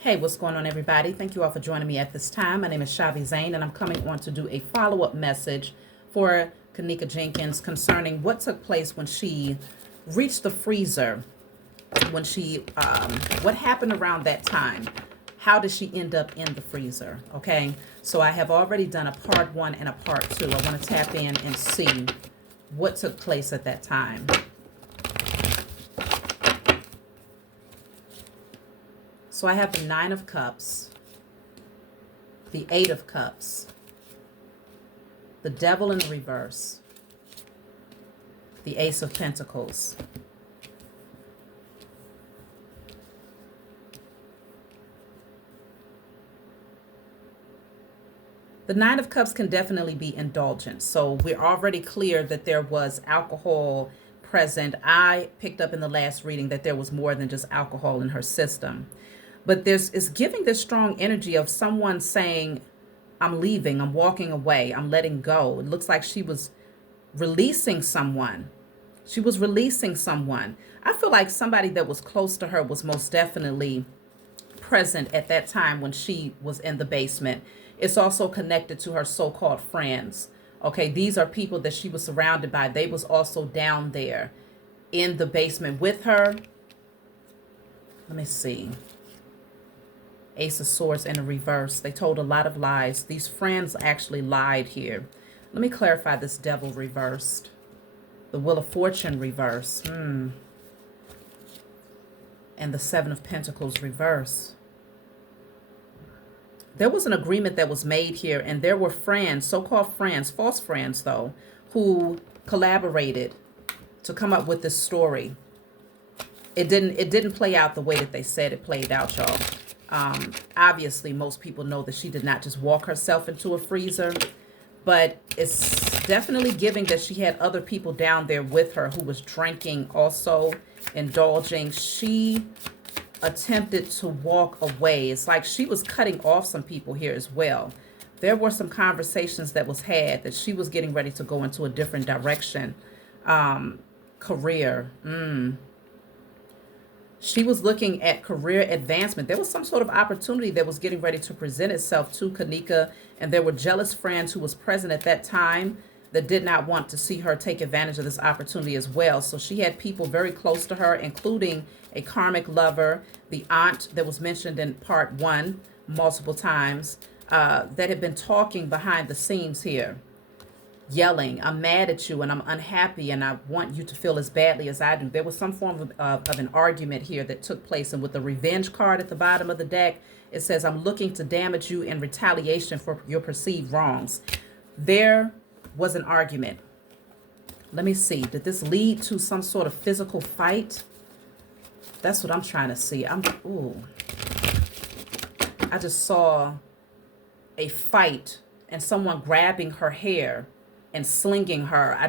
Hey, what's going on, everybody? Thank you all for joining me at this time. My name is Chhavi Zaine, and I'm coming on to do a follow-up message for Kenneka Jenkins concerning what took place when she reached the freezer, when she, what happened around that time. How did she end up in the freezer? Okay, so I have already done a part 1 and a part 2. I want to tap in and see what took place at that time. So I have the 9 of Cups, the 8 of Cups, the Devil in the reverse, the Ace of Pentacles. The 9 of Cups can definitely be indulgent. So we're already clear that there was alcohol present. I picked up in the last reading that there was more than just alcohol in her system. But it's giving this strong energy of someone saying, I'm leaving, I'm walking away, I'm letting go. It looks like she was releasing someone. She was releasing someone. I feel like somebody that was close to her was most definitely present at that time when she was in the basement. It's also connected to her so-called friends. Okay, these are people that she was surrounded by. They was also down there in the basement with her. Let me see. Ace of Swords in the reverse. They told a lot of lies. These friends actually lied here. Let me clarify this Devil reversed. The Wheel of Fortune reverse. And the 7 of Pentacles reverse. There was an agreement that was made here, and there were friends, so-called friends, false friends though, who collaborated to come up with this story. It didn't play out the way that they said it played out, y'all. Obviously, most people know that she did not just walk herself into a freezer, but it's definitely giving that she had other people down there with her who was drinking, also indulging. She attempted to walk away. It's like she was cutting off some people here as well. There were some conversations that was had that she was getting ready to go into a different direction. Career. She was looking at career advancement. There was some sort of opportunity that was getting ready to present itself to Kenneka, and there were jealous friends who was present at that time that did not want to see her take advantage of this opportunity as well. So she had people very close to her, including a karmic lover, the aunt that was mentioned in part 1 multiple times, that had been talking behind the scenes here, yelling, I'm mad at you and I'm unhappy and I want you to feel as badly as I do. There was some form of an argument here that took place. And with the revenge card at the bottom of the deck, it says, I'm looking to damage you in retaliation for your perceived wrongs. There was an argument. Let me see. Did this lead to some sort of physical fight? That's what I'm trying to see. I just saw a fight and someone grabbing her hair and slinging her. I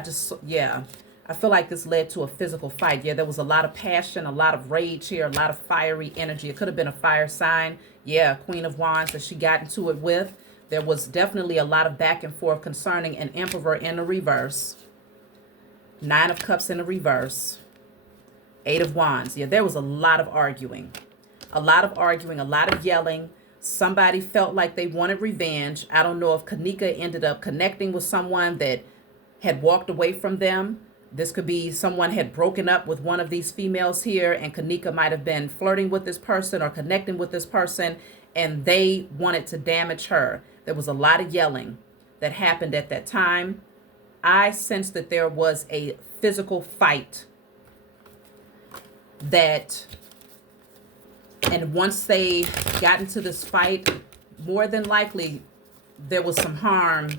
feel like this led to a physical fight. Yeah, there was a lot of passion, a lot of rage here, a lot of fiery energy. It could have been a fire sign. Yeah, Queen of Wands that she got into it with. There was definitely a lot of back and forth concerning an Emperor in the reverse. 9 of Cups in the reverse. 8 of Wands. Yeah, there was a lot of arguing. A lot of arguing, a lot of yelling. Somebody felt like they wanted revenge. I don't know if Kenneka ended up connecting with someone that had walked away from them. This could be someone had broken up with one of these females here, and Kenneka might have been flirting with this person or connecting with this person, and they wanted to damage her. There was a lot of yelling that happened at that time. I sensed that there was a physical fight and once they got into this fight, more than likely there was some harm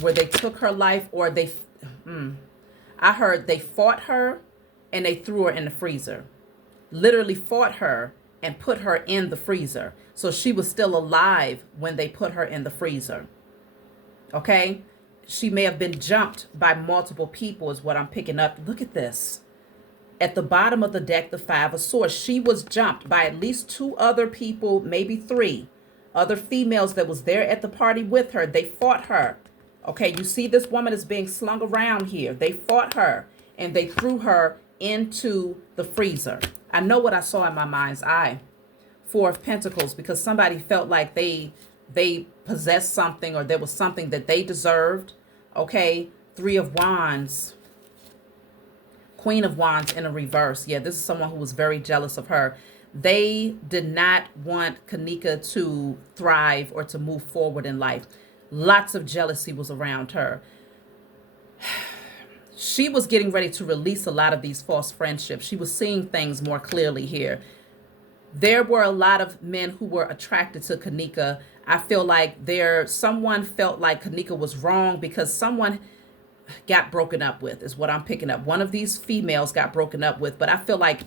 where they took her life, or I heard they fought her and they threw her in the freezer. Literally fought her and put her in the freezer. So she was still alive when they put her in the freezer. Okay? She may have been jumped by multiple people is what I'm picking up. Look at this. At the bottom of the deck, the 5 of Swords. She was jumped by at least 2 other people, maybe 3 other females that was there at the party with her. They fought her. Okay, you see this woman is being slung around here. They fought her and they threw her into the freezer. I know what I saw in my mind's eye. Four of Pentacles, because somebody felt like they possessed something, or there was something that they deserved. Okay, Three of Wands, Queen of Wands in a reverse. Yeah, this is someone who was very jealous of her. They did not want Kenneka to thrive or to move forward in life. Lots of jealousy was around her. She was getting ready to release a lot of these false friendships. She was seeing things more clearly here. There were a lot of men who were attracted to Kenneka. I feel like someone felt like Kenneka was wrong because someone got broken up with, is what I'm picking up. One of these females got broken up with, but I feel like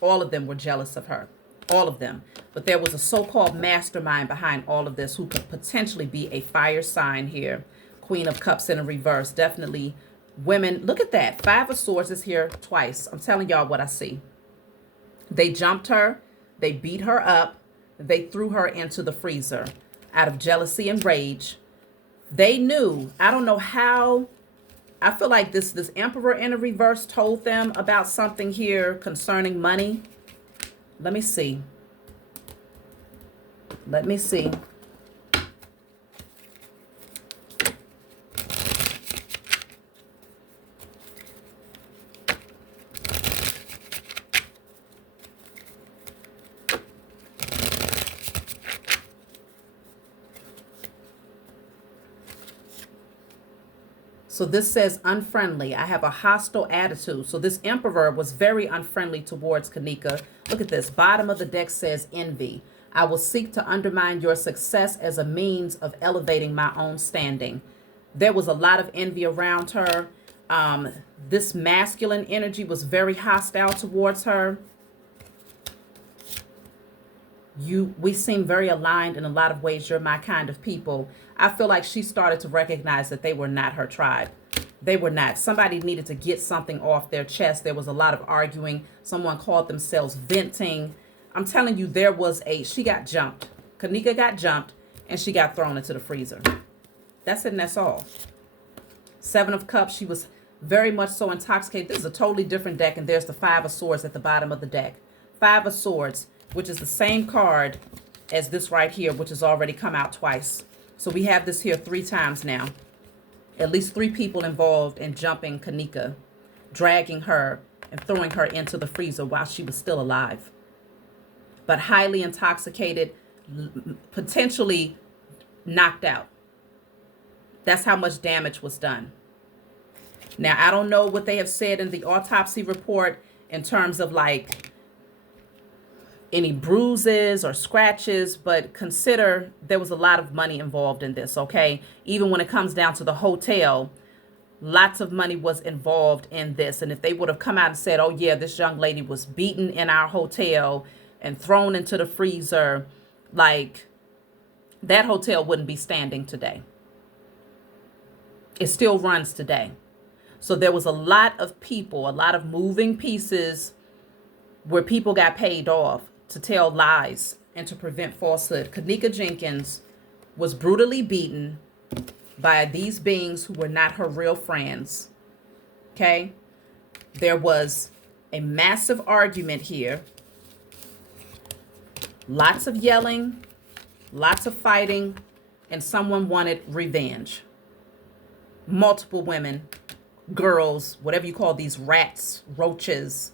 all of them were jealous of her. All of them. But there was a so-called mastermind behind all of this who could potentially be a fire sign here. Queen of Cups in a reverse. Definitely women. Look at that. Five of Swords is here twice. I'm telling y'all what I see. They jumped her. They beat her up. They threw her into the freezer out of jealousy and rage. They knew. I don't know how. I feel like this Emperor in a reverse told them about something here concerning money. Let me see. Let me see. So this says unfriendly. I have a hostile attitude. So this Emperor was very unfriendly towards Kenneka. Look at this. Bottom of the deck says envy. I will seek to undermine your success as a means of elevating my own standing. There was a lot of envy around her. This masculine energy was very hostile towards her. We seem very aligned in a lot of ways. You're my kind of people. I feel like she started to recognize that they were not her tribe. They were not. Somebody needed to get something off their chest. There was a lot of arguing. Someone called themselves venting. I'm telling you, she got jumped. Kenneka got jumped and she got thrown into the freezer. That's it, and that's all. Seven of Cups. She was very much so intoxicated. This is a totally different deck, and there's the Five of Swords at the bottom of the deck. Five of Swords, which is the same card as this right here, which has already come out twice. So we have this here 3 times now. At least 3 people involved in jumping Kenneka, dragging her and throwing her into the freezer while she was still alive. But highly intoxicated, potentially knocked out. That's how much damage was done. Now, I don't know what they have said in the autopsy report in terms of like any bruises or scratches, but consider there was a lot of money involved in this, okay? Even when it comes down to the hotel, lots of money was involved in this. And if they would have come out and said, oh yeah, this young lady was beaten in our hotel and thrown into the freezer, like that hotel wouldn't be standing today. It still runs today. So there was a lot of people, a lot of moving pieces where people got paid off to tell lies and to prevent falsehood. Kenneka Jenkins was brutally beaten by these beings who were not her real friends. Okay? There was a massive argument here. Lots of yelling, lots of fighting, and someone wanted revenge. Multiple women, girls, whatever you call these rats, roaches,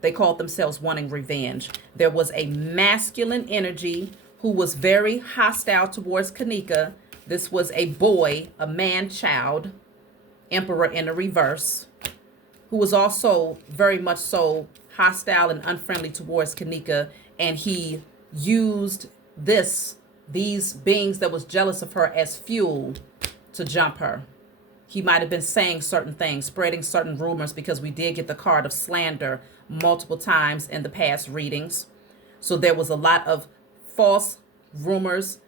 they called themselves wanting revenge. There was a masculine energy who was very hostile towards Kenneka. This was a boy, a man child, Emperor in a reverse, who was also very much so hostile and unfriendly towards Kenneka. And he used these beings that was jealous of her as fuel to jump her. He might have been saying certain things, spreading certain rumors, because we did get the card of slander multiple times in the past readings. So there was a lot of false rumors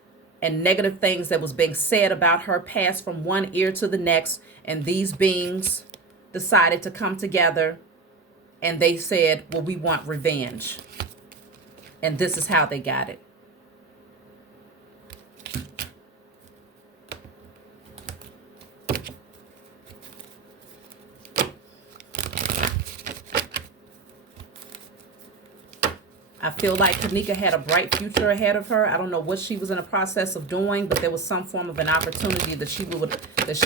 and negative things that was being said about her, passed from one ear to the next. And these beings decided to come together and they said, well, we want revenge. And this is how they got it. I feel like Kenneka had a bright future ahead of her. I don't know what she was in the process of doing, but there was some form of an opportunity that she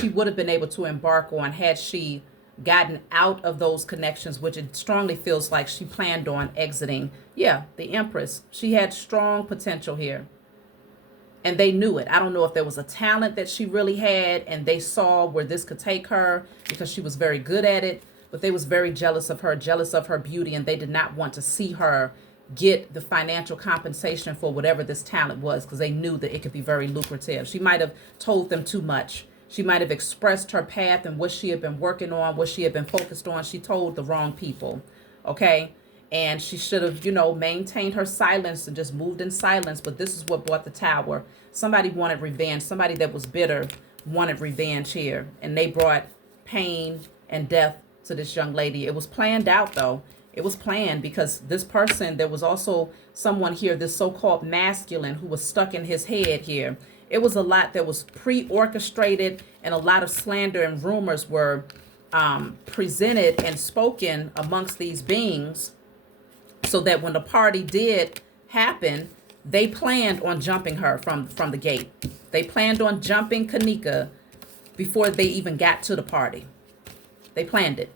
would have been able to embark on had she gotten out of those connections, which it strongly feels like she planned on exiting. Yeah, the Empress. She had strong potential here. And they knew it. I don't know if there was a talent that she really had and they saw where this could take her because she was very good at it, but they was very jealous of her beauty, and they did not want to see her get the financial compensation for whatever this talent was because they knew that it could be very lucrative. She might have told them too much. She might have expressed her path and what she had been working on, what she had been focused on. She told the wrong people, okay? And she should have, maintained her silence and just moved in silence. But this is what brought the Tower. Somebody wanted revenge. Somebody that was bitter wanted revenge here. And they brought pain and death to this young lady. It was planned out, though. It was planned because this person, there was also someone here, this so-called masculine, who was stuck in his head here. It was a lot that was pre-orchestrated, and a lot of slander and rumors were presented and spoken amongst these beings, so that when the party did happen, they planned on jumping her from the gate. They planned on jumping Kenneka before they even got to the party. They planned it.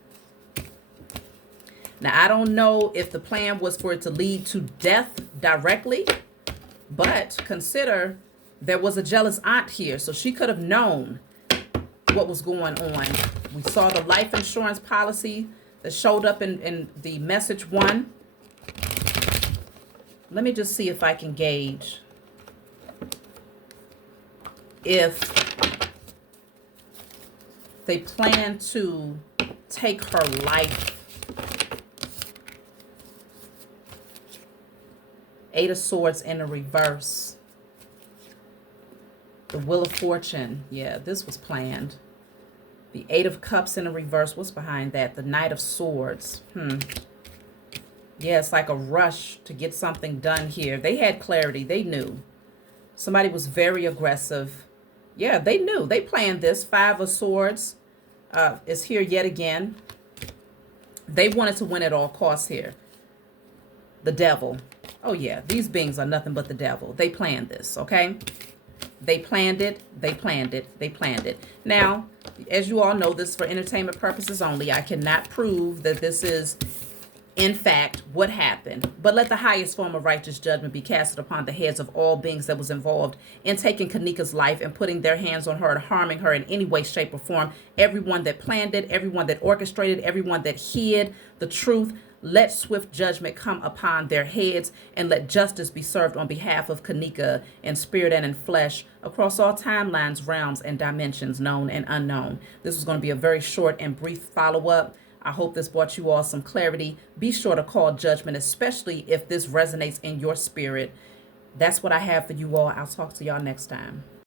Now, I don't know if the plan was for it to lead to death directly, but consider there was a jealous aunt here, so she could have known what was going on. We saw the life insurance policy that showed up in the message one. Let me just see if I can gauge if they plan to take her life. Eight of Swords in the reverse. The Wheel of Fortune. Yeah, this was planned. The Eight of Cups in the reverse. What's behind that? The Knight of Swords. Yeah, it's like a rush to get something done here. They had clarity. They knew. Somebody was very aggressive. Yeah, they knew. They planned this. Five of Swords is here yet again. They wanted to win at all costs here. The Devil. Oh, yeah. These beings are nothing but the devil. They planned this, okay? They planned it. They planned it. They planned it. Now, as you all know, this is for entertainment purposes only. I cannot prove that this is in fact what happened, but let the highest form of righteous judgment be casted upon the heads of all beings that was involved in taking Kenneka's life and putting their hands on her and harming her in any way, shape, or form. Everyone that planned it, everyone that orchestrated, everyone that hid the truth, let swift judgment come upon their heads, and let justice be served on behalf of Kenneka in spirit and in flesh across all timelines, realms, and dimensions, known and unknown. This is going to be a very short and brief follow-up. I hope this brought you all some clarity. Be sure to call judgment, especially if this resonates in your spirit. That's what I have for you all. I'll talk to y'all next time.